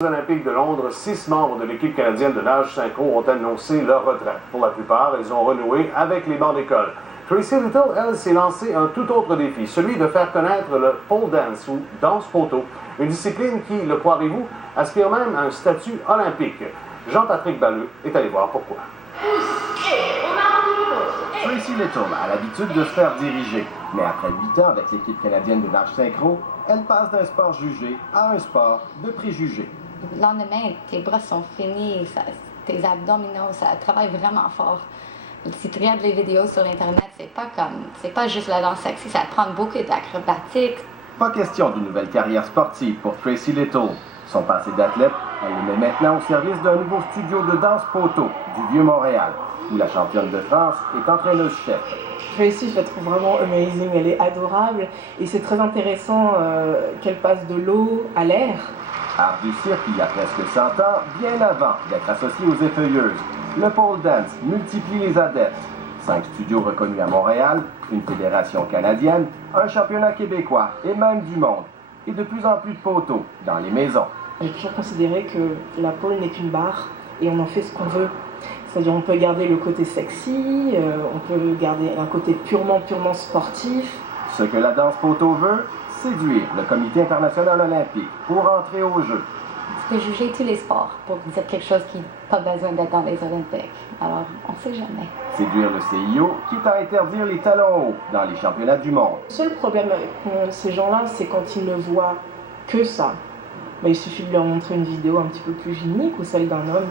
Olympiques de Londres, 6 membres de l'équipe canadienne de nage synchro ont annoncé leur retraite. Pour la plupart, ils ont renoué avec les bancs d'école. Tracy Little, elle, s'est lancée un tout autre défi, celui de faire connaître le pole dance ou danse poteau, une discipline qui, le croirez-vous, aspire même à un statut olympique. Jean-Patrick Balleux est allé voir pourquoi. Tracy Little a l'habitude de se faire diriger, mais après 8 ans avec l'équipe canadienne de nage synchro, elle passe d'un sport jugé à un sport de préjugés. Le lendemain, tes bras sont finis, tes abdominaux, ça travaille vraiment fort. Si tu regardes les vidéos sur Internet, c'est pas juste la danse sexy, ça prend beaucoup d'acrobatique. Pas question d'une nouvelle carrière sportive pour Tracy Little. Son passé d'athlète, elle le met maintenant au service d'un nouveau studio de danse poteau du Vieux-Montréal, où la championne de France est entraîneuse-chef. Tracy, je la trouve vraiment amazing, elle est adorable et c'est très intéressant qu'elle passe de l'eau à l'air. Art du cirque il y a presque 100 ans, bien avant d'être associé aux effeuilleuses. Le pole dance multiplie les adeptes. 5 studios reconnus à Montréal, une fédération canadienne, un championnat québécois et même du monde. Et de plus en plus de poteaux dans les maisons. J'ai toujours considéré que la pole n'est qu'une barre et on en fait ce qu'on veut. C'est-à-dire on peut garder le côté sexy, on peut garder un côté purement sportif. Ce que la danse poteau veut, séduire le Comité international olympique pour entrer au jeu. Tu peux juger tous les sports pour dire quelque chose qui n'a pas besoin d'être dans les Olympiques. Alors, on ne sait jamais. Séduire le CIO, quitte à interdire les talons hauts dans les championnats du monde. Le seul problème avec ces gens-là, c'est quand ils ne voient que ça. Il suffit de leur montrer une vidéo un petit peu plus gynéque ou celle d'un homme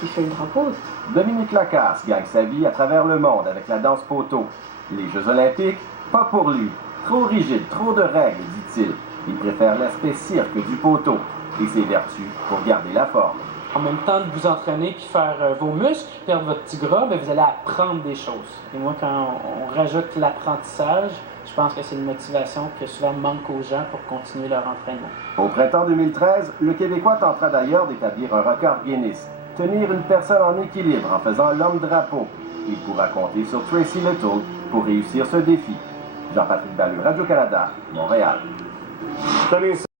qui fait le drapeau. Dominique Lacasse gagne sa vie à travers le monde avec la danse poteau. Les Jeux olympiques, pas pour lui. Trop rigide, trop de règles, dit-il. Il préfère l'aspect cirque du poteau et ses vertus pour garder la forme. En même temps de vous entraîner puis faire vos muscles, perdre votre petit gras, vous allez apprendre des choses. Et moi, quand on rajoute l'apprentissage, je pense que c'est une motivation que souvent manque aux gens pour continuer leur entraînement. Au printemps 2013, le Québécois tentera d'ailleurs d'établir un record Guinness. Tenir une personne en équilibre en faisant l'homme-drapeau. Il pourra compter sur Tracy Little pour réussir ce défi. Jean-Patrick Balleux, Radio-Canada, Montréal.